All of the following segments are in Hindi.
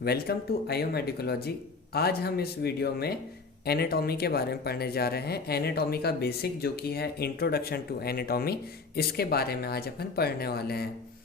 Welcome to आयोमेडिकोलॉजी। आज हम इस वीडियो में एनाटॉमी के बारे में पढ़ने जा रहे हैं। एनाटॉमी का बेसिक जो कि है इंट्रोडक्शन टू एनाटॉमी, इसके बारे में आज अपन पढ़ने वाले हैं।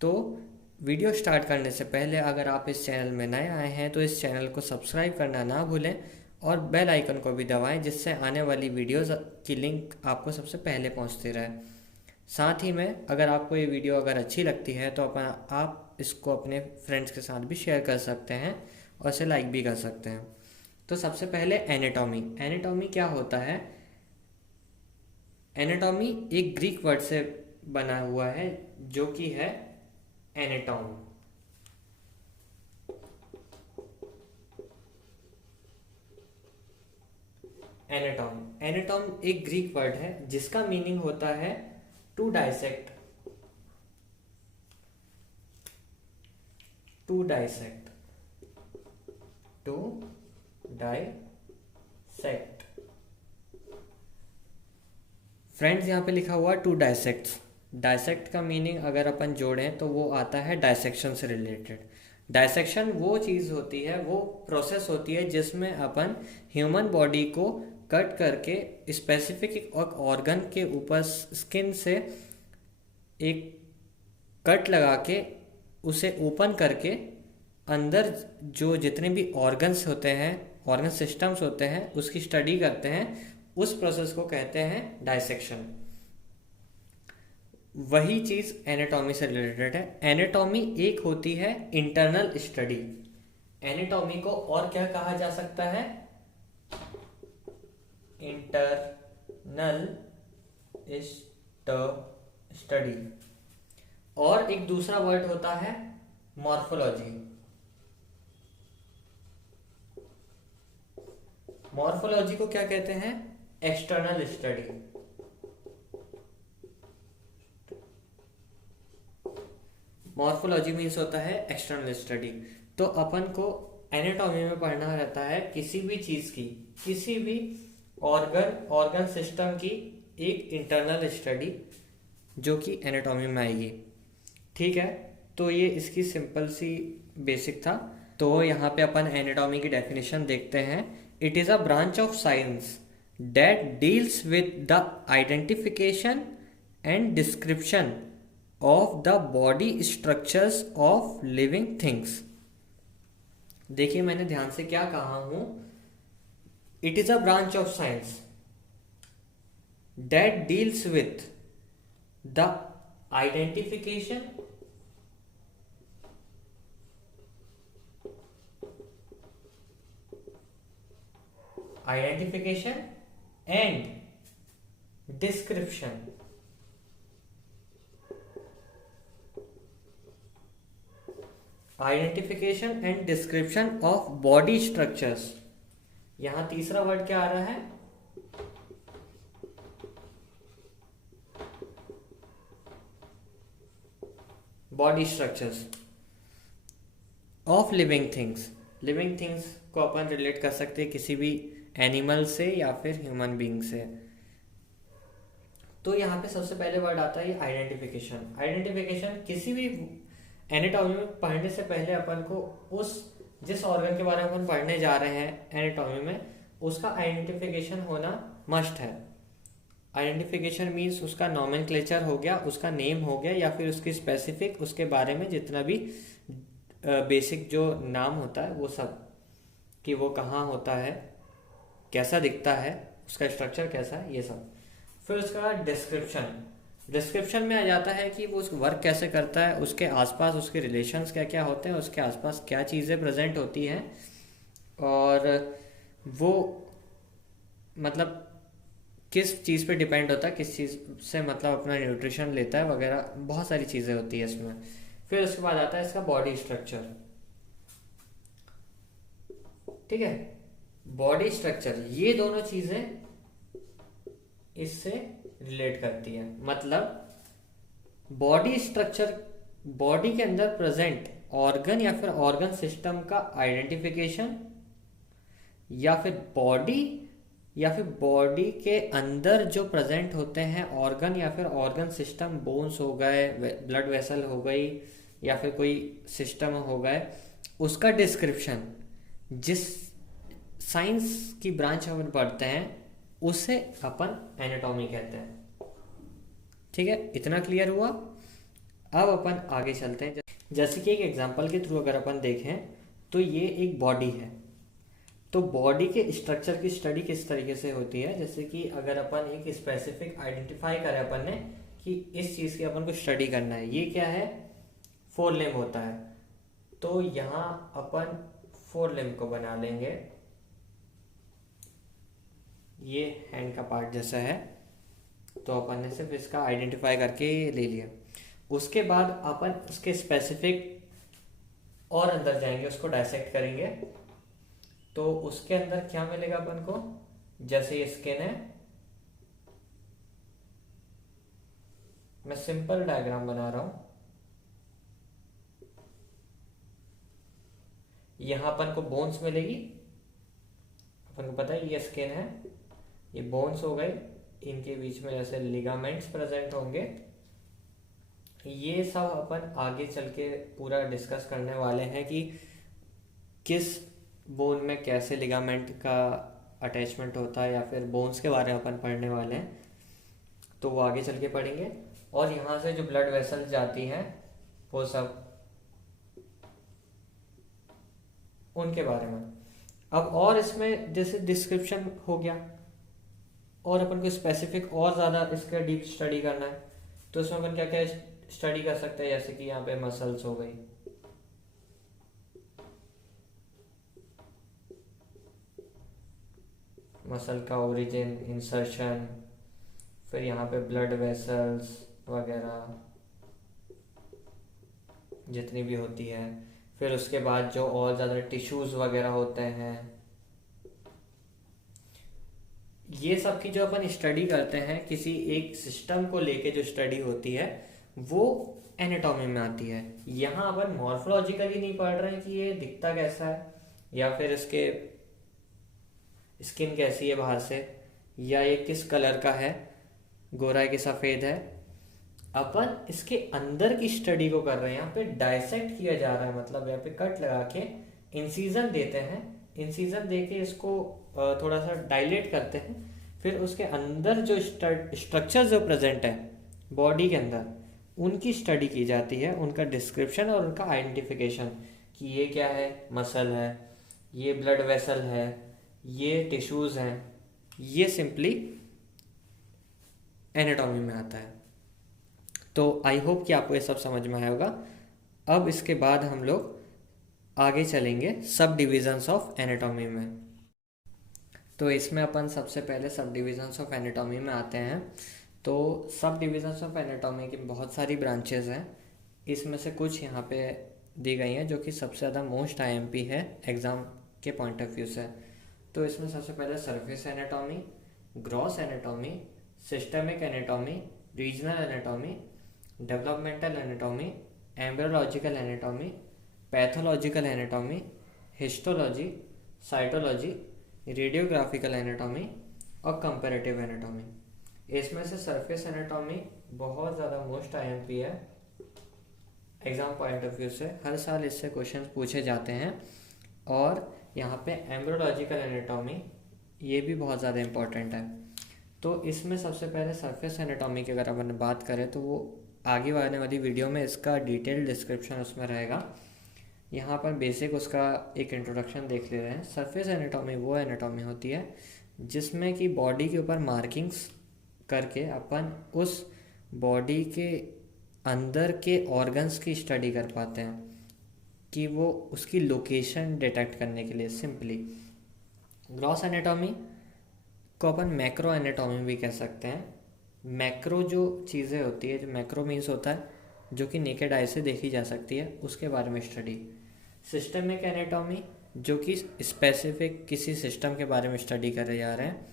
तो वीडियो स्टार्ट करने से पहले अगर आप इस चैनल में नए आए हैं तो इस चैनल को सब्सक्राइब करना ना भूलें और बेल आइकन को भी दबाएं, जिससे आने वाली वीडियोज़ की लिंक आपको सबसे पहले पहुंचती रहे। साथ ही में अगर आपको ये वीडियो अगर अच्छी लगती है तो आप इसको अपने फ्रेंड्स के साथ भी शेयर कर सकते हैं और इसे लाइक भी कर सकते हैं। तो सबसे पहले एनाटॉमी। एनाटॉमी क्या होता है? एनाटॉमी एक ग्रीक वर्ड से बना हुआ है जो कि है एनाटॉम। एनाटॉम एनाटॉम एक ग्रीक वर्ड है जिसका मीनिंग होता है to dissect. To dissect to dissect friends, यहाँ पे लिखा हुआ टू डाइसेक्ट। डाइसेक्ट का मीनिंग अगर अपन जोड़ें तो वो आता है डाइसेक्शन से रिलेटेड। डाइसेक्शन वो चीज़ होती है, वो प्रोसेस होती है जिसमें अपन ह्यूमन बॉडी को कट करके स्पेसिफिक ऑर्गन के ऊपर स्किन से एक कट लगा के उसे ओपन करके अंदर जो जितने भी ऑर्गन्स होते हैं, ऑर्गन सिस्टम्स होते हैं, उसकी स्टडी करते हैं। उस प्रोसेस को कहते हैं डाइसेक्शन। वही चीज़ एनाटॉमी से रिलेटेड है। एनाटॉमी एक होती है इंटरनल स्टडी। एनाटॉमी को और क्या कहा जा सकता है? Internal study. और एक दूसरा वर्ड होता है मॉर्फोलॉजी। मॉर्फोलॉजी को क्या कहते हैं? External study. मॉर्फोलॉजी मीन्स होता है एक्सटर्नल स्टडी। तो अपन को एनाटॉमी में पढ़ना रहता है किसी भी चीज की, किसी भी ऑर्गन सिस्टम की एक इंटरनल स्टडी जो कि एनाटॉमी में आएगी। ठीक है, तो ये इसकी सिंपल सी बेसिक था। तो यहाँ पे अपन एनाटॉमी की डेफिनेशन देखते हैं। It is a branch of science that deals with the identification and description of the body structures of living things. देखिए मैंने ध्यान से क्या कहा हूं। It is a branch of science that deals with the identification and description of body structures. यहां तीसरा वर्ड क्या आ रहा है? Body structures of living things. Living things को अपन रिलेट कर सकते हैं किसी भी एनिमल से या फिर ह्यूमन बीइंग से। तो यहाँ पे सबसे पहले वर्ड आता है आइडेंटिफिकेशन। आइडेंटिफिकेशन किसी भी एनाटॉमी में पढ़ने से पहले अपन को उस जिस ऑर्गन के बारे में अपन पढ़ने जा रहे हैं एनाटॉमी में, उसका आइडेंटिफिकेशन होना मस्ट है। आइडेंटिफिकेशन मीन्स उसका नॉमेनक्लेचर हो गया, उसका नेम हो गया, या फिर उसकी स्पेसिफिक उसके बारे में जितना भी बेसिक जो नाम होता है वो सब, कि वो कहाँ होता है, कैसा दिखता है, उसका स्ट्रक्चर कैसा है, ये सब। फिर उसका बाद डिस्क्रिप्शन। डिस्क्रिप्शन में आ जाता है कि वो वर्क कैसे करता है, उसके आसपास उसके रिलेशंस क्या क्या होते हैं, उसके आसपास क्या चीज़ें प्रेजेंट होती हैं, और वो मतलब किस चीज़ पे डिपेंड होता है, किस चीज़ से मतलब अपना न्यूट्रिशन लेता है वगैरह, बहुत सारी चीज़ें होती है इसमें। फिर उसके बाद आता है इसका बॉडी स्ट्रक्चर। ठीक है, बॉडी स्ट्रक्चर, ये दोनों चीज़ें इससे रिलेट करती है। मतलब बॉडी स्ट्रक्चर, बॉडी के अंदर प्रेजेंट ऑर्गन या फिर ऑर्गन सिस्टम का आइडेंटिफिकेशन, या फिर बॉडी के अंदर जो प्रेजेंट होते हैं ऑर्गन या फिर ऑर्गन सिस्टम, बोन्स हो गए, ब्लड वेसल हो गई, या फिर कोई सिस्टम हो गए, उसका डिस्क्रिप्शन जिस साइंस की ब्रांच अपन पढ़ते हैं उसे अपन एनाटॉमी कहते हैं। ठीक है, इतना क्लियर हुआ। अब अपन आगे चलते हैं। जैसे कि एक एग्जांपल के थ्रू अगर अपन देखें तो ये एक बॉडी है, तो बॉडी के स्ट्रक्चर की स्टडी किस तरीके से होती है, जैसे कि अगर अपन एक स्पेसिफिक आइडेंटिफाई करें अपन ने कि इस चीज़ की अपन को स्टडी करना है, ये क्या है, फोर लिम्ब होता है, तो यहाँ अपन फोर लिम्ब को बना लेंगे, ये हैंड का पार्ट जैसा है, तो अपन ने सिर्फ इसका आइडेंटिफाई करके ले लिया। उसके बाद अपन उसके स्पेसिफिक और अंदर जाएंगे, उसको डायसेक्ट करेंगे, तो उसके अंदर क्या मिलेगा अपन को, जैसे ये स्किन है, मैं सिंपल डायग्राम बना रहा हूं, यहां अपन को बोन्स मिलेगी, अपन को पता है ये स्किन है, ये बोन्स हो गए, इनके बीच में जैसे लिगामेंट्स प्रेजेंट होंगे। ये सब अपन आगे चल के पूरा डिस्कस करने वाले हैं कि किस बोन में कैसे लिगामेंट का अटैचमेंट होता है, या फिर बोन्स के बारे में अपन पढ़ने वाले हैं, तो वो आगे चल के पढ़ेंगे। और यहाँ से जो ब्लड वेसल जाती हैं वो सब उनके बारे में। अब और इसमें जैसे डिस्क्रिप्शन हो गया, और अपन को स्पेसिफिक और ज़्यादा इसका डीप स्टडी करना है, तो इसमें अपन क्या क्या स्टडी कर सकते हैं, जैसे कि यहाँ पे मसल्स हो गई, मसल का ओरिजिन, इंसर्शन, फिर यहाँ पे ब्लड वेसल्स वगैरह जितनी भी होती है, फिर उसके बाद जो और ज़्यादा टिश्यूज़ वगैरह होते हैं, ये सब की जो अपन स्टडी करते हैं, किसी एक सिस्टम को लेके जो स्टडी होती है वो एनाटॉमी में आती है। यहाँ अपन मॉर्फोलॉजिकली नहीं पढ़ रहे हैं कि ये दिखता कैसा है, या फिर इसके स्किन कैसी है बाहर से, या ये किस कलर का है, गोरा है कि सफ़ेद है, अपन इसके अंदर की स्टडी को कर रहे हैं। यहाँ पे डायसेक्ट किया जा रहा है, मतलब यहाँ पे कट लगा के इंसीजन देते हैं, इंसीजन दे के इसको थोड़ा सा डायलेट करते हैं, फिर उसके अंदर जो स्ट्रक्चर जो प्रेजेंट है बॉडी के अंदर, उनकी स्टडी की जाती है, उनका डिस्क्रिप्शन और उनका आइडेंटिफिकेशन कि ये क्या है, मसल है, ये ब्लड वेसल है, ये टिश्यूज़ हैं, ये सिंपली एनाटॉमी में आता है। तो आई होप कि आपको ये सब समझ में आया होगा। अब इसके बाद हम लोग आगे चलेंगे सब डिविजन्स ऑफ एनाटॉमी में। तो इसमें अपन सबसे पहले सब डिविजन्स ऑफ एनाटॉमी में आते हैं। तो सब डिविजन्स ऑफ एनाटॉमी की बहुत सारी ब्रांचेस हैं, इसमें से कुछ यहाँ पे दी गई हैं जो कि सबसे ज़्यादा मोस्ट आईएमपी है एग्ज़ाम के पॉइंट ऑफ व्यू से। तो इसमें सबसे पहले surface anatomy, gross anatomy, systemic anatomy, regional anatomy, developmental anatomy, embryological anatomy, pathological anatomy, histology, cytology, radiographical anatomy और कंपैरेटिव एनाटॉमी। इसमें से सरफेस एनाटॉमी बहुत ज़्यादा मोस्ट आईएमपी है एग्ज़ाम पॉइंट ऑफ व्यू से, हर साल इससे क्वेश्चन पूछे जाते हैं। और यहाँ पे एम्ब्रियोलॉजिकल एनाटॉमी, ये भी बहुत ज़्यादा इम्पॉर्टेंट है। तो इसमें सबसे पहले सरफेस एनाटॉमी की अगर अपन बात करें तो वो आगे आने वाली वीडियो में इसका डिटेल डिस्क्रिप्शन उसमें रहेगा। यहाँ पर बेसिक उसका एक इंट्रोडक्शन देख ले रहे हैं। सरफेस एनाटॉमी वो एनाटॉमी होती है जिसमें कि बॉडी के ऊपर मार्किंग्स करके अपन उस बॉडी के अंदर के ऑर्गन्स की स्टडी कर पाते हैं कि वो उसकी लोकेशन डिटेक्ट करने के लिए। सिंपली ग्रॉस एनाटॉमी को अपन मैक्रो एनाटॉमी भी कह सकते हैं। मैक्रो जो चीज़ें होती है, जो मैक्रो मीन्स होता है जो कि नेकेड आई से देखी जा सकती है, उसके बारे में स्टडी। सिस्टमिक एनाटॉमी जो कि स्पेसिफिक किसी सिस्टम के बारे में स्टडी करे जा रहे हैं,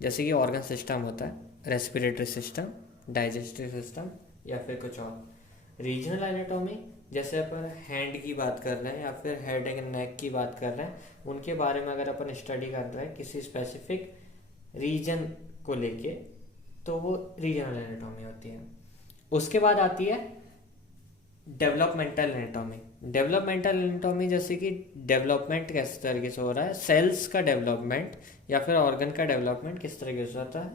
जैसे कि ऑर्गन सिस्टम होता है, रेस्पिरेटरी सिस्टम, डाइजेस्टिव सिस्टम या फिर कुछ और। रीजनल एनाटॉमी जैसे अपन हैंड की बात कर रहे हैं या फिर हेड एंड नेक की बात कर रहे हैं, उनके बारे में अगर अपन स्टडी कर रहे हैं किसी स्पेसिफिक रीजन को लेके, तो वो रीजनल एनाटॉमी होती है। उसके बाद आती है डेवलपमेंटल एनाटॉमी। डेवलपमेंटल एनाटॉमी जैसे कि डेवलपमेंट किस तरीके से हो रहा है, सेल्स का डेवलपमेंट या फिर ऑर्गन का डेवलपमेंट किस तरीके से होता है,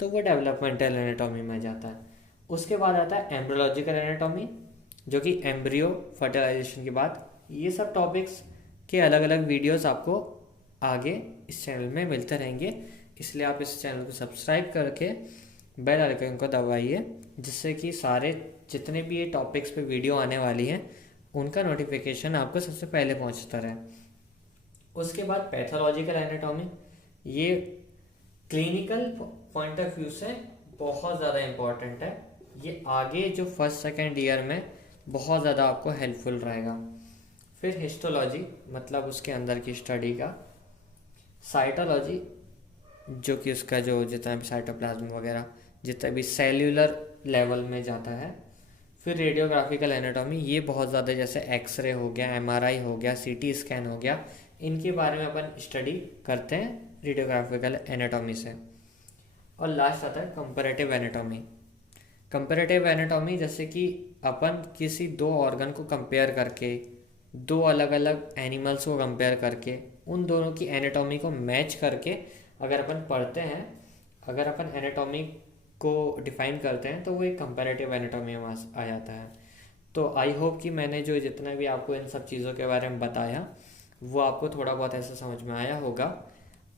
तो वो डेवलपमेंटल एनाटॉमी में जाता है। उसके बाद आता है एम्ब्रियोलॉजिकल एनाटॉमी, जो कि एम्ब्रियो फर्टिलाइजेशन के बाद। ये सब टॉपिक्स के अलग अलग वीडियोस आपको आगे इस चैनल में मिलते रहेंगे, इसलिए आप इस चैनल को सब्सक्राइब करके बेल आइकन को दबाइए, जिससे कि सारे जितने भी ये टॉपिक्स पे वीडियो आने वाली हैं उनका नोटिफिकेशन आपको सबसे पहले पहुंचता रहे। उसके बाद पैथोलॉजिकल एनाटॉमी, ये क्लिनिकल पॉइंट ऑफ व्यू से बहुत ज़्यादा इम्पोर्टेंट है। ये आगे जो फर्स्ट सेकेंड ईयर में बहुत ज़्यादा आपको हेल्पफुल रहेगा। फिर हिस्टोलॉजी, मतलब उसके अंदर की स्टडी का। साइटोलॉजी, जो कि उसका जो जितना भी साइटोप्लाज्म वगैरह जितना भी सेल्यूलर लेवल में जाता है। फिर रेडियोग्राफिकल एनाटॉमी, ये बहुत ज़्यादा जैसे एक्सरे हो गया, एमआरआई हो गया, सीटी स्कैन हो गया, इनके बारे में अपन स्टडी करते हैं रेडियोग्राफिकल एनाटॉमी से। और लास्ट आता है कंपैरेटिव एनाटॉमी। कंपैरेटिव एनाटॉमी जैसे कि अपन किसी दो ऑर्गन को कंपेयर करके, दो अलग अलग एनिमल्स को कंपेयर करके, उन दोनों की एनाटॉमी को मैच करके अगर अपन पढ़ते हैं, अगर अपन एनाटॉमी को डिफाइन करते हैं, तो वो एक कंपैरेटिव एनाटॉमी में आ जाता है। तो आई होप कि मैंने जो जितना भी आपको इन सब चीज़ों के बारे में बताया वो आपको थोड़ा बहुत ऐसा समझ में आया होगा।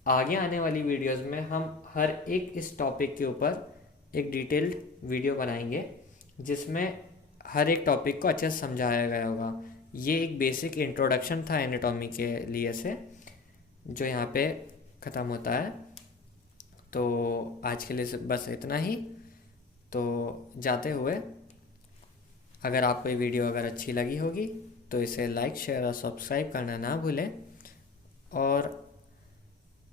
आगे आने वाली वीडियोस में हम हर एक इस टॉपिक के ऊपर एक डिटेल्ड वीडियो बनाएंगे, जिसमें हर एक टॉपिक को अच्छे से समझाया गया होगा। ये एक बेसिक इंट्रोडक्शन था एनाटॉमी के लिए से, जो यहाँ पे ख़त्म होता है। तो आज के लिए बस इतना ही। तो जाते हुए, अगर आपको ये वीडियो अगर अच्छी लगी होगी तो इसे लाइक, शेयर और सब्सक्राइब करना ना भूलें, और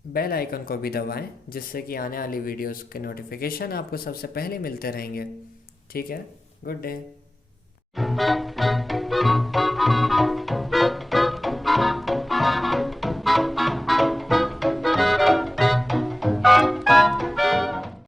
बेल आइकन को भी दबाएं, जिससे कि आने वाली वीडियोस के नोटिफिकेशन आपको सबसे पहले मिलते रहेंगे। ठीक है, गुड डे।